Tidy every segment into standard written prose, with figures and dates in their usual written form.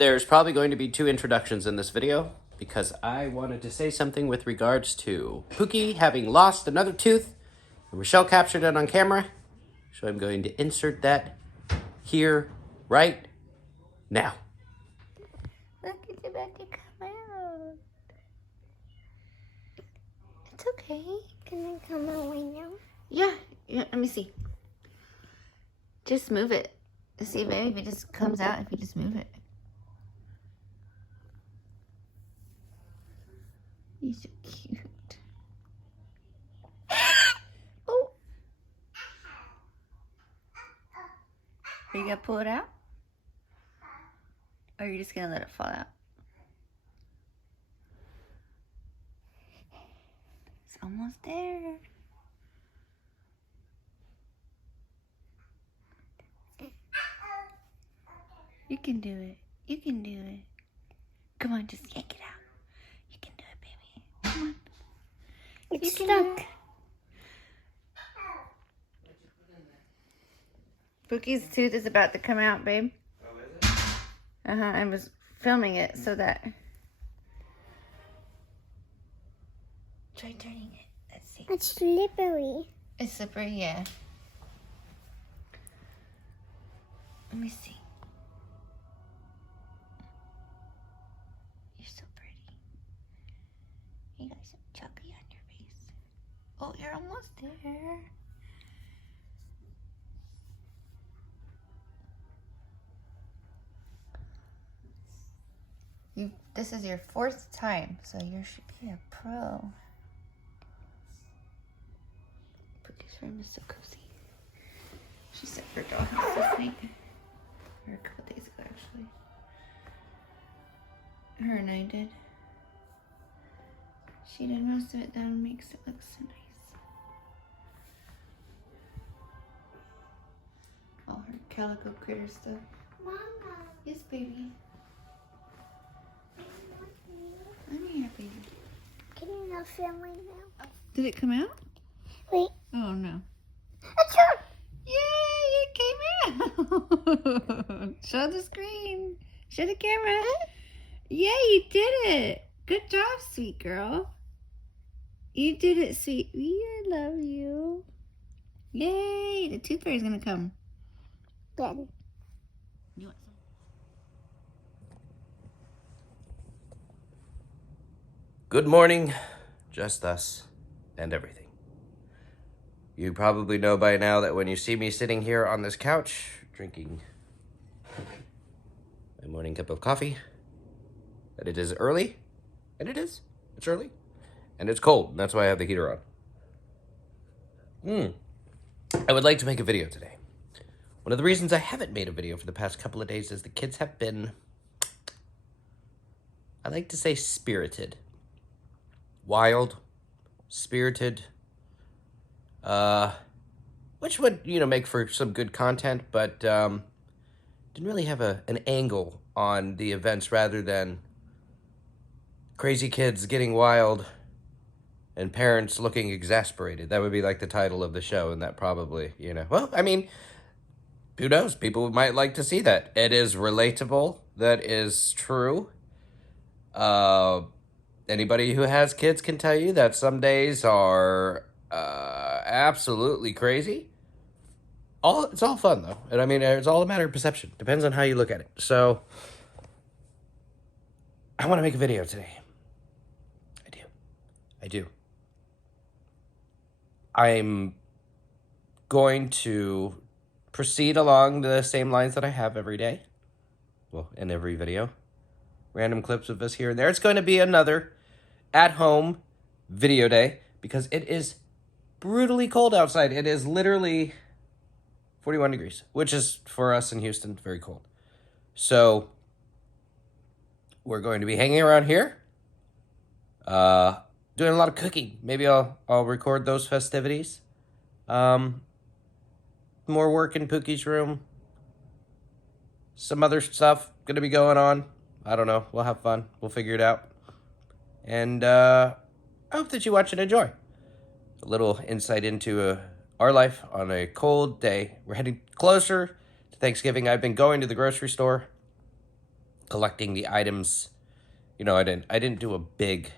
There's probably going to be 2 introductions in this video because I wanted to say something with regards to Pookie having lost another tooth, and Rochelle captured it on camera, so I'm going to insert that here right now. Look, it's about to come out. It's okay. Can it come out right now? Yeah, let me see. Just move it. See, maybe if it just comes out if you just move it. You're so cute. Oh. Are you going to pull it out? Or are you just going to let it fall out? It's almost there. You can do it. You can do it. Come on, just yank it out. You can do it, baby. Come on. It's stuck. Pookie's tooth is about to come out, babe. Oh, is it? I was filming it so that... Try turning it. Let's see. It's slippery. It's slippery, yeah. Let me see. You're so pretty. You got some chocolate on your face. Oh, you're almost there. This is your 4th time, so you should be a pro. Pookie's room is so cozy. She set her dollhouse this night. Or a couple days ago, actually. Her and I did. She did most of it down and makes it look so nice. All her calico critter stuff. Mama. Yes, baby. I'm here, baby. Can you not film right now? Did it come out? Wait. Oh, no. Achoo! Yay, it came out. Show the screen. Show the camera. Yay, you did it. Good job, sweet girl. You did it, sweet. I love you. Yay, the tooth fairy's going to come. Daddy. You want some? Good morning, just us and everything. You probably know by now that when you see me sitting here on this couch, drinking my morning cup of coffee, that it is early, and it is. It's early, and it's cold, and that's why I have the heater on. I would like to make a video today. One of the reasons I haven't made a video for the past couple of days is the kids have been, I like to say, spirited. Wild, spirited, which would, make for some good content, but didn't really have an angle on the events rather than crazy kids getting wild and parents looking exasperated. That would be like the title of the show, and that probably, well, I mean, who knows? People might like to see that. It is relatable. That is true. Anybody who has kids can tell you that some days are absolutely crazy. It's all fun, though. And I mean, it's all a matter of perception. Depends on how you look at it. So, I want to make a video today. I do. I'm going to proceed along the same lines that I have every day. Well, in every video. Random clips of us here and there. It's going to be another at-home video day because it is brutally cold outside. It is literally 41 degrees, which is, for us in Houston, very cold. So, we're going to be hanging around here, doing a lot of cooking. Maybe I'll record those festivities. More work in Pookie's room. Some other stuff going to be going on. I don't know. We'll have fun. We'll figure it out. And I hope that you watch and enjoy. A little insight into our life on a cold day. We're heading closer to Thanksgiving. I've been going to the grocery store collecting the items. You know, I didn't do a big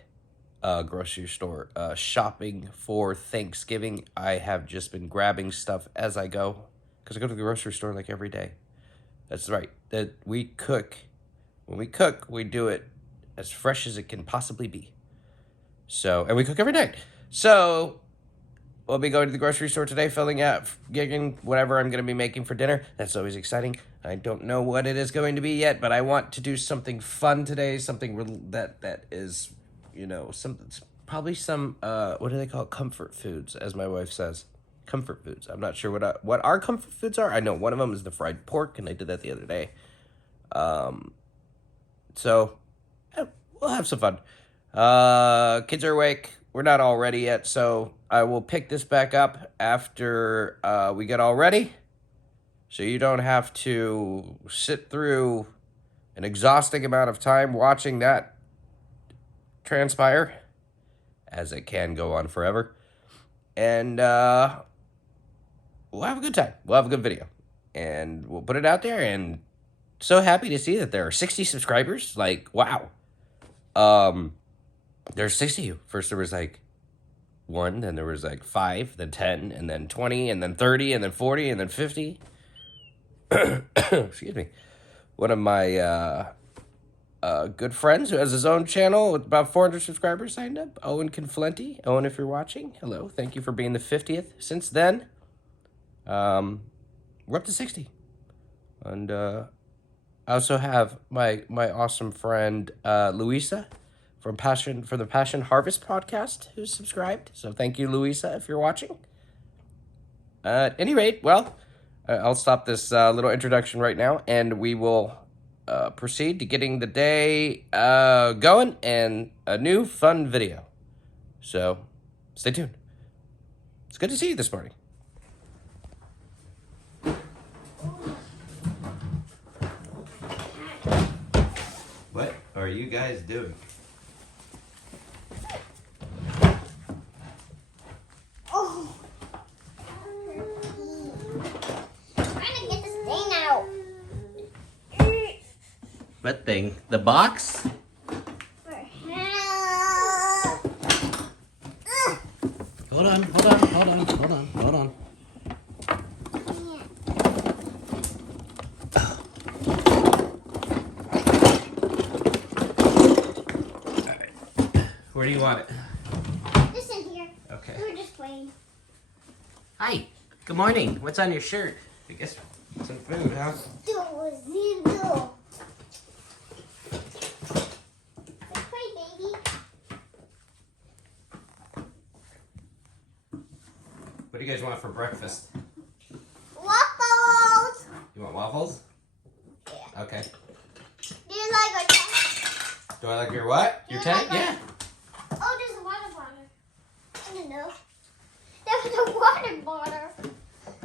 grocery store shopping for Thanksgiving. I have just been grabbing stuff as I go because I go to the grocery store like every day. That's right. That we cook. When we cook, we do it as fresh as it can possibly be. So, and we cook every night. So, we'll be going to the grocery store today, filling out, getting whatever I'm going to be making for dinner. That's always exciting. I don't know what it is going to be yet, but I want to do something fun today. Something that is, you know, probably some what do they call it? Comfort foods, as my wife says. Comfort foods. I'm not sure what our comfort foods are. I know one of them is the fried pork, and I did that the other day. So yeah, we'll have some fun. Kids are awake. We're not all ready yet, so I will pick this back up after we get all ready. So you don't have to sit through an exhausting amount of time watching that transpire, as it can go on forever. And we'll have a good time. We'll have a good video. And we'll put it out there, and so happy to see that there are 60 subscribers. Like, wow. There's 60 of you. First there was like 1, then there was like 5, then 10, and then 20, and then 30, and then 40, and then 50. Excuse me. One of my good friends who has his own channel with about 400 subscribers signed up. Owen Conflenti. Owen, if you're watching, hello. Thank you for being the 50th. Since then, we're up to 60. And I also have my awesome friend Louisa from the Passion Harvest podcast who's subscribed. So thank you, Louisa, if you're watching. At any rate, well, I'll stop this little introduction right now, and we will proceed to getting the day going and a new fun video. So stay tuned. It's good to see you this morning. What are you guys doing? Oh. Trying to get this thing out. What thing? The box? For help. Hold on. Where do you want it? This in here. Okay. We were just playing. Hi. Good morning. What's on your shirt? I guess some food, huh? Let's play, baby. What do you guys want for breakfast? Waffles. You want waffles? Yeah. Okay. Do you like our tent? Do I like your what? Your tent? Yeah. Oh, there's a water bottle. I don't know. There's a water bottle.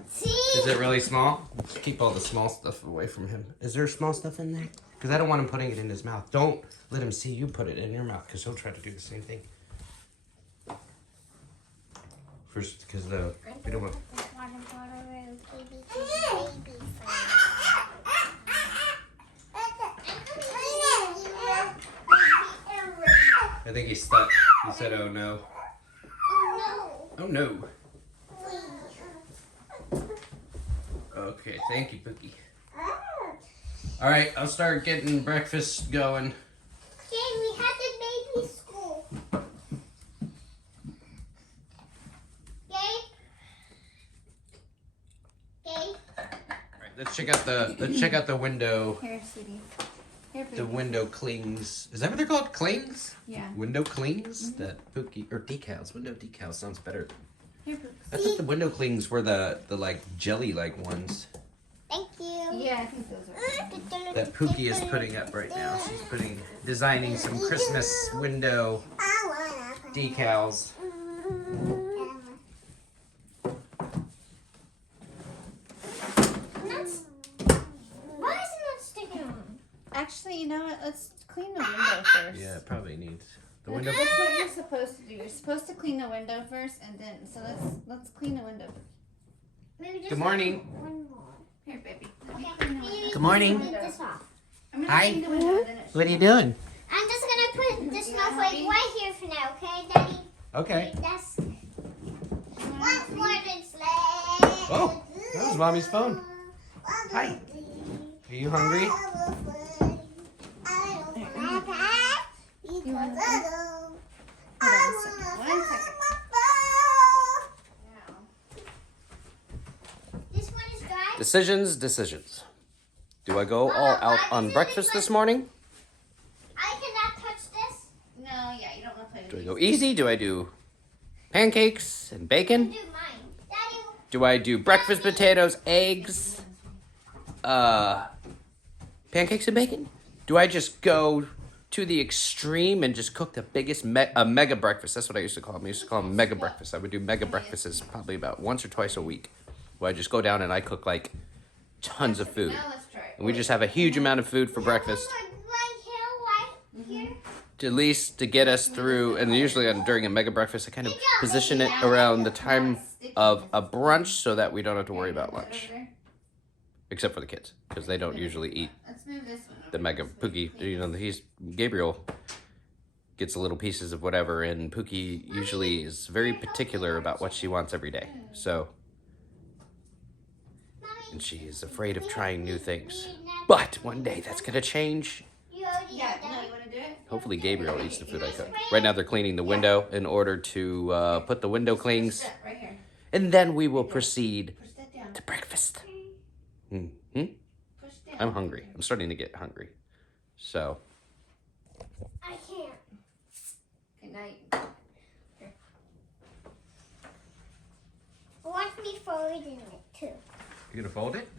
See? Is it really small? Let's keep all the small stuff away from him. Is there small stuff in there? Because I don't want him putting it in his mouth. Don't let him see you put it in your mouth, because he'll try to do the same thing. First, because we don't want... Water bottle, baby. I think he's stuck. He said, oh no. Oh Oh no. no. Okay, thank you, Pookie. All right, I'll start getting breakfast going. Okay, we have the baby school. Okay? Okay? All right, let's check out the window. Here, sweetie. Here, The baby. window clings. Is that what they're called? Clings? Yeah. Window clings? That Pookie or decals. Window decals sounds better. Here, Pookie. I thought the window clings were the like jelly like ones Thank you. Yeah, I think those are. that Pookie is putting up right now. She's designing some Christmas window decals. Why is it not sticking on? Actually, you know what? Let's clean the window first. Yeah, it probably needs the window. That's what you're supposed to do. You're supposed to clean the window first, and then let's clean the window. Maybe just Good morning. one more. Here, baby. Okay. Good morning. Take this off. I'm gonna Hi. clean the window, then it What are you doing? I'm just gonna put the snowflake right here for now, okay, Daddy? Okay. That's one morning sleigh. Oh, that was Mommy's phone. Hi. Are you hungry? This one is dry. Decisions. Do I go all out on breakfast this morning? I cannot touch this. No, yeah, you don't want to play with Do I these. go easy? Do I do pancakes and bacon? Do mine. Daddy, Do I do breakfast potatoes, eggs, pancakes and bacon? Do I just go to the extreme and just cook the biggest mega breakfast? That's what I used to call them. I used to call them mega breakfasts. I would do mega breakfasts probably about once or twice a week, where I just go down and I cook like tons of food. Now let's try it. And we just have a huge amount of food for breakfast, right here. to at least to get us through. And usually during a mega breakfast, I kind of position it around the time of a brunch so that we don't have to worry about lunch. Except for the kids, because they don't usually eat Let's move this one. the mega. Pookie, you know, Gabriel gets little pieces of whatever, and Pookie usually is very particular about what she wants every day. So, and she is afraid of trying new things. But one day that's gonna change. Yeah, no, you want to do it? Hopefully Gabriel eats the food I cook. Right now they're cleaning the window in order to put the window clings, Step right here. and then we will proceed Push that down. to breakfast. Hmm. Push down. I'm hungry. I'm starting to get hungry. So, I can't. Good night. Watch me folding it too. you gonna fold it?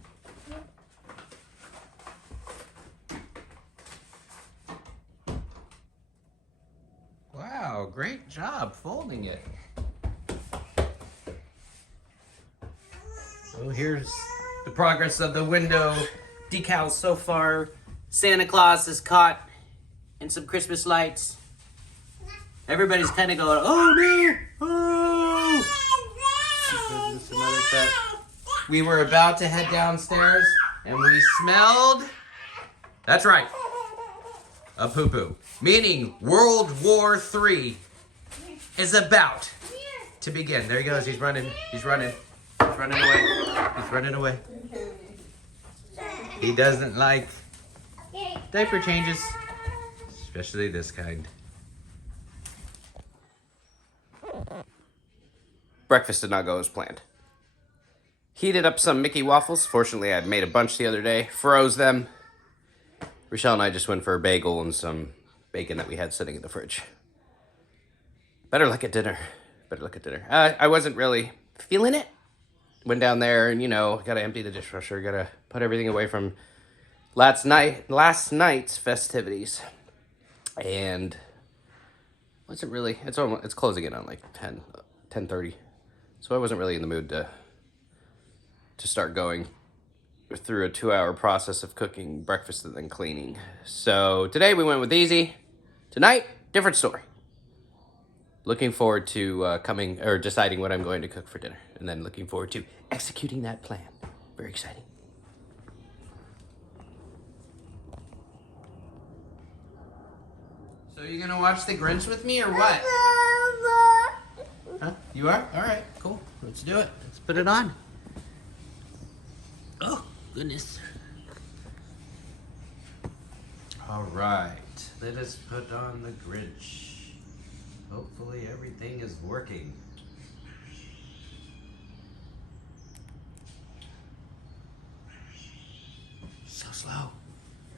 Wow, great job folding it. So here's the progress of the window decals so far. Santa Claus is caught in some Christmas lights. Everybody's kind of going, oh no, oh. Some other stuff. We were about to head downstairs and we smelled, that's right, a poo-poo. Meaning World War III is about to begin. There he goes, he's running, he's running. He's running away. He's running away. He doesn't like diaper changes, especially this kind. Breakfast did not go as planned. Heated up some Mickey waffles. Fortunately, I had made a bunch the other day. Froze them. Rochelle and I just went for a bagel and some bacon that we had sitting in the fridge. Better luck at dinner. Better luck at dinner. I wasn't really feeling it. Went down there and, you know, gotta empty the dishwasher. Gotta put everything away from last night's festivities. And wasn't really, it's closing in on like 10:30. So I wasn't really in the mood to start going through a 2-hour process of cooking breakfast and then cleaning. So today we went with easy. Tonight, different story. Looking forward to deciding what I'm going to cook for dinner. And then looking forward to executing that plan. Very exciting. So you gonna watch The Grinch with me or what? Huh? You are? Alright, cool. Let's do it. Let's put it on. Oh, goodness. Alright, let us put on The Grinch. Hopefully everything is working. So slow.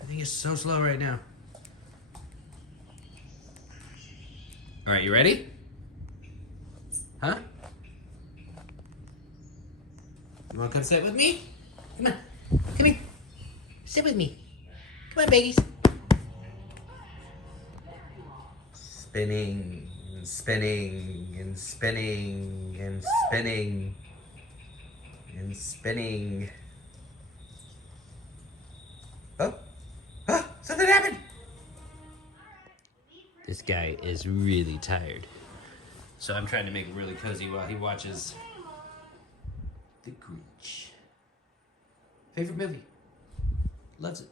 Everything is so slow right now. Alright, you ready? Huh? You wanna come sit with me? Come on. Come here. Sit with me. Come on, babies. Spinning and spinning and spinning and spinning and spinning. Oh, oh, something happened. This guy is really tired. So I'm trying to make it really cozy while he watches The Grinch. Favorite movie. Loves it.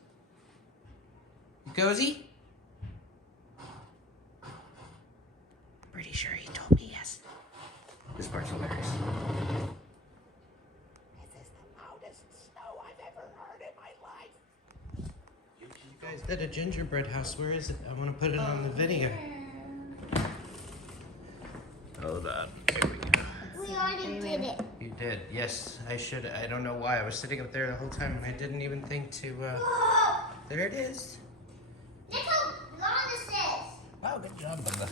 You cozy? Pretty sure he told me yes. This part's hilarious. This is the loudest snow I've ever heard in my life. You guys did a gingerbread house. Where is it? I want to put it on the video. Hold on. Here we go. We already did it. You did. Yes, I should. I don't know why. I was sitting up there the whole time. I didn't even think to. There it is. Look how long this is. Wow, good job, Bubba.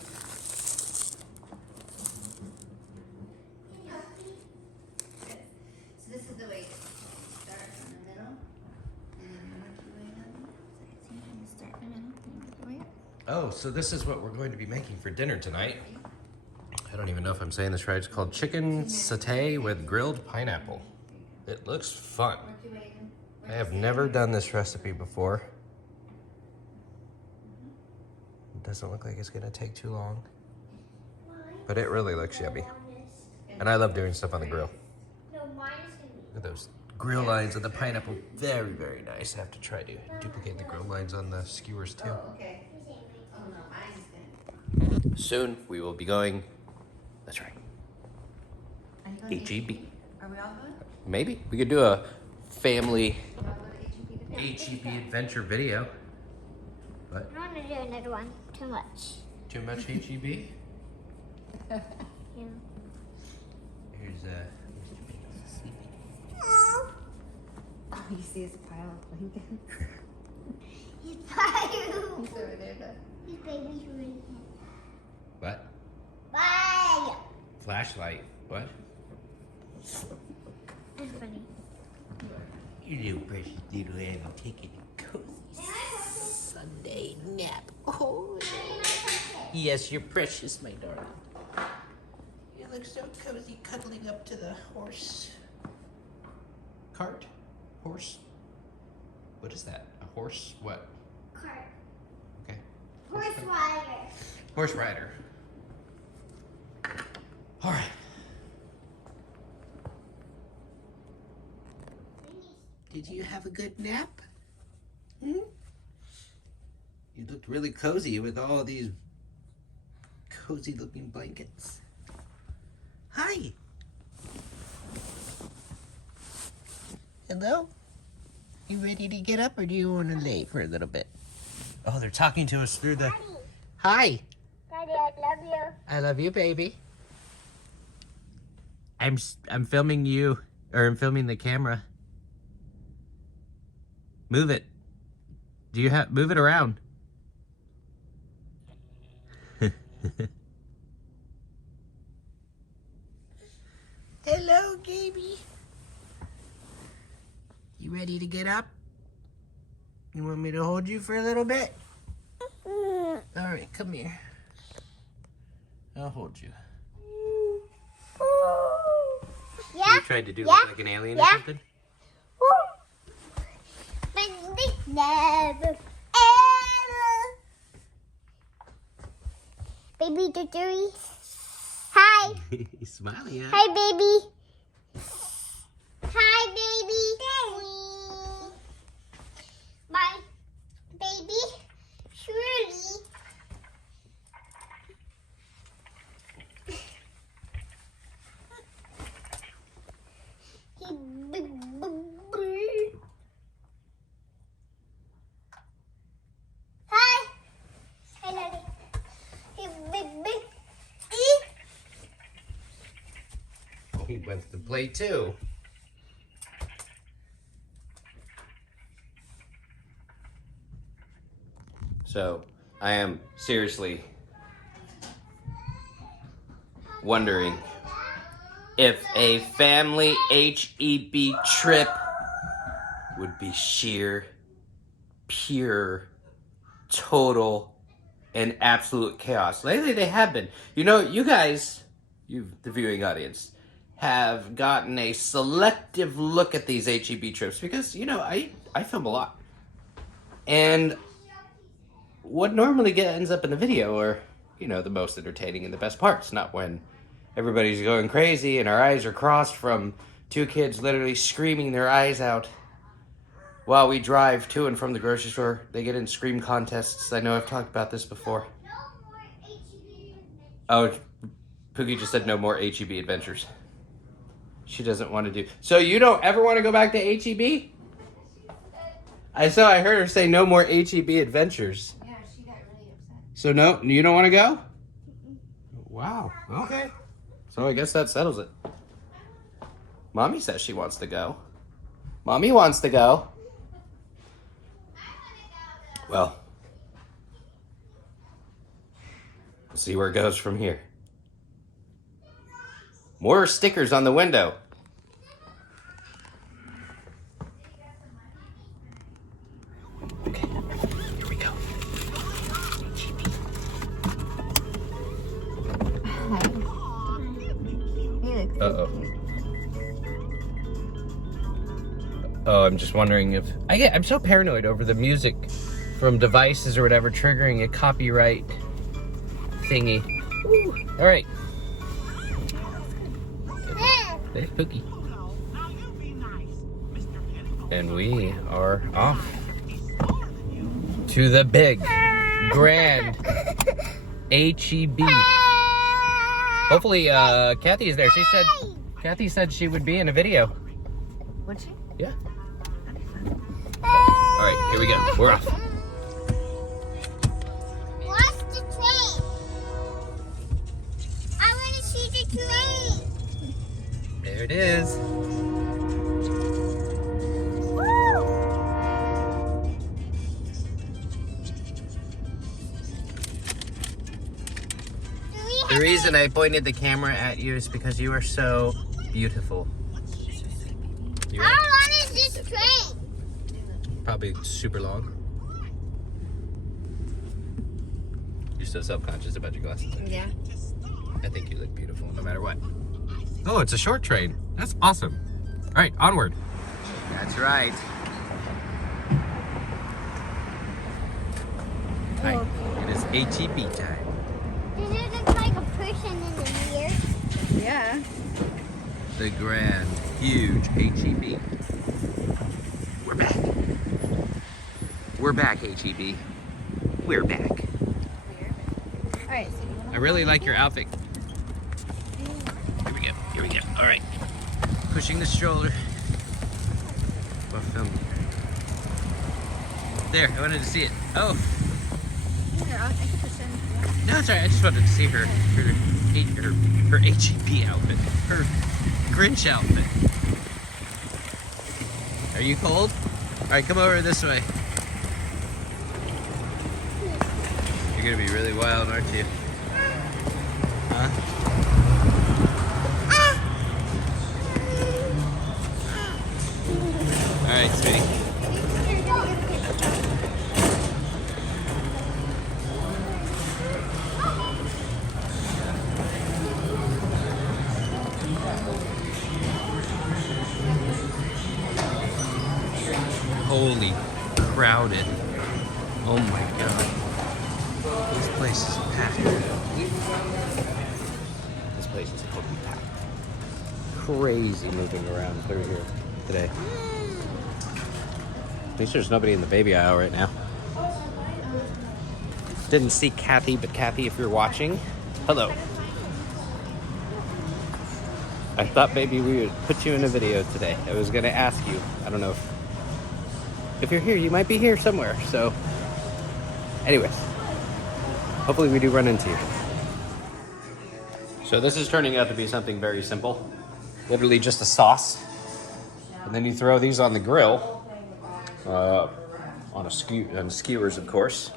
So this is the way it starts in the middle, and then you work your way up. So you start in the middle, and you work your way up. Oh, so this is what we're going to be making for dinner tonight. I don't even know if I'm saying this right. It's called chicken satay with grilled pineapple. It looks fun. Work your way in. I have never done this recipe before. It doesn't look like it's gonna take too long, but it really looks yummy. And I love doing stuff on the grill. No, mine is gonna be. Look at those grill lines of the pineapple. Very, very nice. I have to try to duplicate the grill lines on the skewers too. Oh, okay. Oh no, mine is good. Soon we will be going. That's right. Are you going to HEB. Are we all going? Maybe we could do a family We all go to HEB together? HEB adventure video. But I want to do another one. Too much. too much HEB. Yeah. Here's Oh, Oh, you see his pile of blankets? he's tired. He's over there, though. His baby's really what? Bye. Flashlight. What? That's funny. You little precious little animal taking a cozy Sunday nap. Oh. Yes, you're precious, my darling. You look so cozy cuddling up to the horse cart. Horse? What is that? A horse? What? Cart. Okay. Horse rider. Horse rider. All right. Did you have a good nap? Hmm? You looked really cozy with all these cozy looking blankets. Hi. Hello? You ready to get up or do you want to lay for a little bit? Oh, they're talking to us through the... Hi. Daddy, I love you. I love you, baby. I'm filming you, or I'm filming the camera. Move it. Do you have move it around? Hello, baby. You ready to get up? You want me to hold you for a little bit? All right, come here. I'll hold you. Yeah. You tried to do Yeah. look like an alien or Yeah. something? Never Baby Doogie. Hi. He's smiling at Hi, baby. Hi, baby. My baby, Shirley. Hi. Hi, Daddy. He big. He wants to play too. So, I am seriously wondering if a family HEB trip would be sheer, pure, total, and absolute chaos. Lately they have been. You know, you guys, the viewing audience, have gotten a selective look at these HEB trips because, you know, I film a lot. And what normally ends up in the video are, you know, the most entertaining and the best parts, not when everybody's going crazy and our eyes are crossed from two kids literally screaming their eyes out while we drive to and from the grocery store. They get in scream contests. I know I've talked about this before. Oh, Pookie just said no more HEB adventures. She doesn't want to do. So you don't ever want to go back to HEB? I heard her say no more HEB adventures. Yeah, she got really upset. So no, you don't want to go? Wow. Okay. So I guess that settles it. Mommy says she wants to go. Mommy wants to go. Well, we'll see where it goes from here. More stickers on the window. Okay, here we go. Uh-oh. Oh, I'm just wondering if... I'm so paranoid over the music from devices or whatever triggering a copyright thingy. Ooh. All right. There's Pookie. And we are off to the big, grand HEB. Hopefully, Kathy is there. Kathy said she would be in a video. Would she? Yeah. All right, here we go. We're off. Watch the train. I want to see the train. There it is. The reason I pointed the camera at you is because you are so beautiful. You How are long is this train? probably super long. You're so self-conscious about your glasses. Yeah. I think you look beautiful no matter what. Oh, it's a short train. That's awesome. All right, onward. That's right. Hi. It is HEB time. Does it look like a person in the mirror? Yeah. The grand, huge HEB. We're back. We're back, HEB. We're back. All right. So you I really like your outfit. Here we go. Here we go. All right. Pushing the stroller. Well, film. There. I wanted to see it. Oh. I can pretend. No, it's all right. I just wanted to see her HEB outfit. Her Grinch outfit. Are you cold? All right, come over this way. You're gonna be really wild, aren't you? Huh? All right, sweetie. Holy crowded. Oh my god. This place is packed. This place is totally packed. Crazy moving around through here today. At least there's nobody in the baby aisle right now. Didn't see Kathy, but Kathy, if you're watching, hello. I thought maybe we would put you in a video today. I was gonna ask you. I don't know if you're here, you might be here somewhere. So, anyways, hopefully we do run into you. So this is turning out to be something very simple. Literally just a sauce. And then you throw these on the grill. On skewers, of course.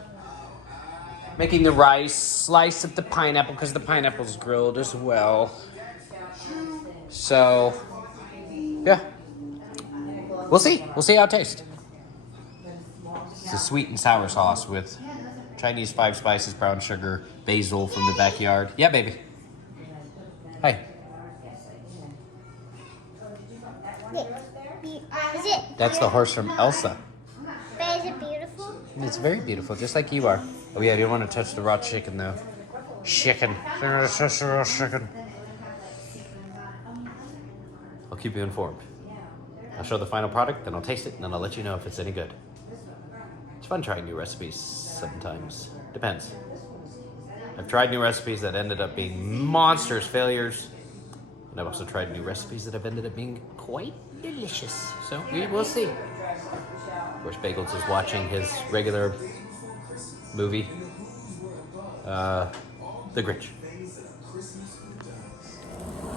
Making the rice, slice up the pineapple, because the pineapple's grilled as well. So, yeah. We'll see. We'll see how it tastes. It's a sweet and sour sauce with Chinese 5 spices, brown sugar, basil from the backyard. Yeah, baby. Hi. Is it? That's the horse from Elsa. But is it beautiful? It's very beautiful, just like you are. Oh yeah, you don't want to touch the raw chicken though. Chicken. Touch the raw chicken. I'll keep you informed. I'll show the final product, then I'll taste it, and then I'll let you know if it's any good. It's fun trying new recipes sometimes. Depends. I've tried new recipes that ended up being monstrous failures. And I've also tried new recipes that have ended up being quite delicious. So we will see. Of course, Bagels is watching his regular movie, The Grinch.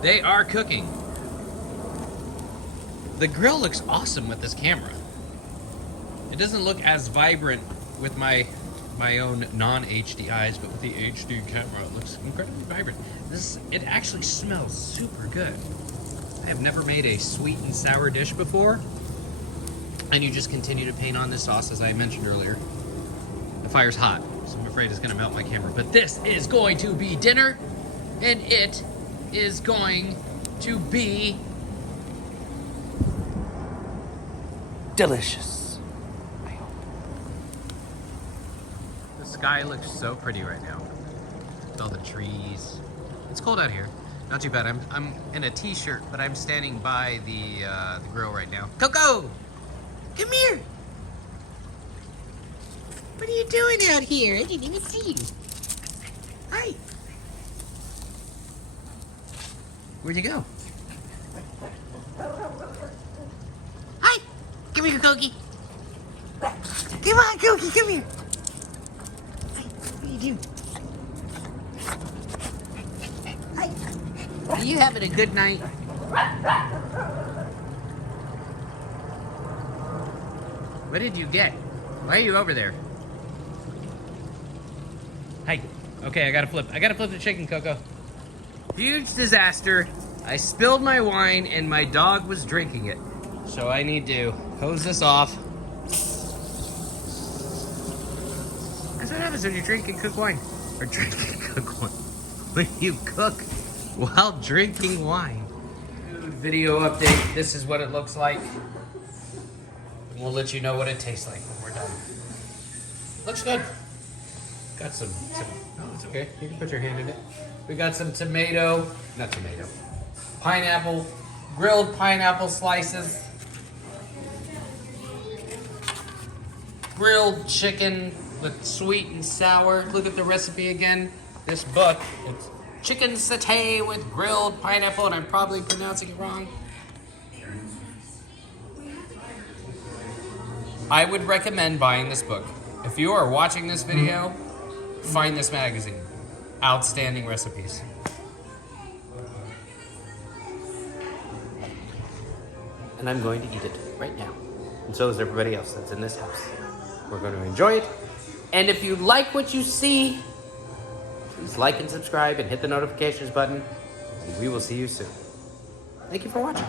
They are cooking. The grill looks awesome with this camera. It doesn't look as vibrant with my own non-HD eyes, but with the HD camera, it looks incredibly vibrant. It actually smells super good. I have never made a sweet and sour dish before, and you just continue to paint on this sauce, as I mentioned earlier. The fire's hot, so I'm afraid it's gonna melt my camera. But this is going to be dinner, and it is going to be delicious. I hope. The sky looks so pretty right now. With all the trees. It's cold out here. Not too bad. I'm in a t-shirt, but I'm standing by the grill right now. Coco! Come here! What are you doing out here? I didn't even see you. Hi. Where'd you go? Hi! Come here, Cokie. Come on, Cokie, come here. Hi, what are you doing? Hi. Are you having a good night? What did you get? Why are you over there? Hi. Okay, I gotta flip the chicken, Coco. Huge disaster. I spilled my wine and my dog was drinking it. So I need to hose this off. That's what happens when you drink and cook wine. Or drink and cook wine. When you cook while drinking wine. Video update. This is what it looks like. And we'll let you know what it tastes like when we're done. Looks good. Got some, oh, it's okay. You can put your hand in it. We got some pineapple, grilled pineapple slices. Grilled chicken with sweet and sour. Look at the recipe again. This book, it's chicken satay with grilled pineapple, and I'm probably pronouncing it wrong. I would recommend buying this book. If you are watching this video, find this magazine. Outstanding recipes. And I'm going to eat it right now. And so is everybody else that's in this house. We're going to enjoy it. And if you like what you see, please like and subscribe and hit the notifications button. And we will see you soon. Thank you for watching.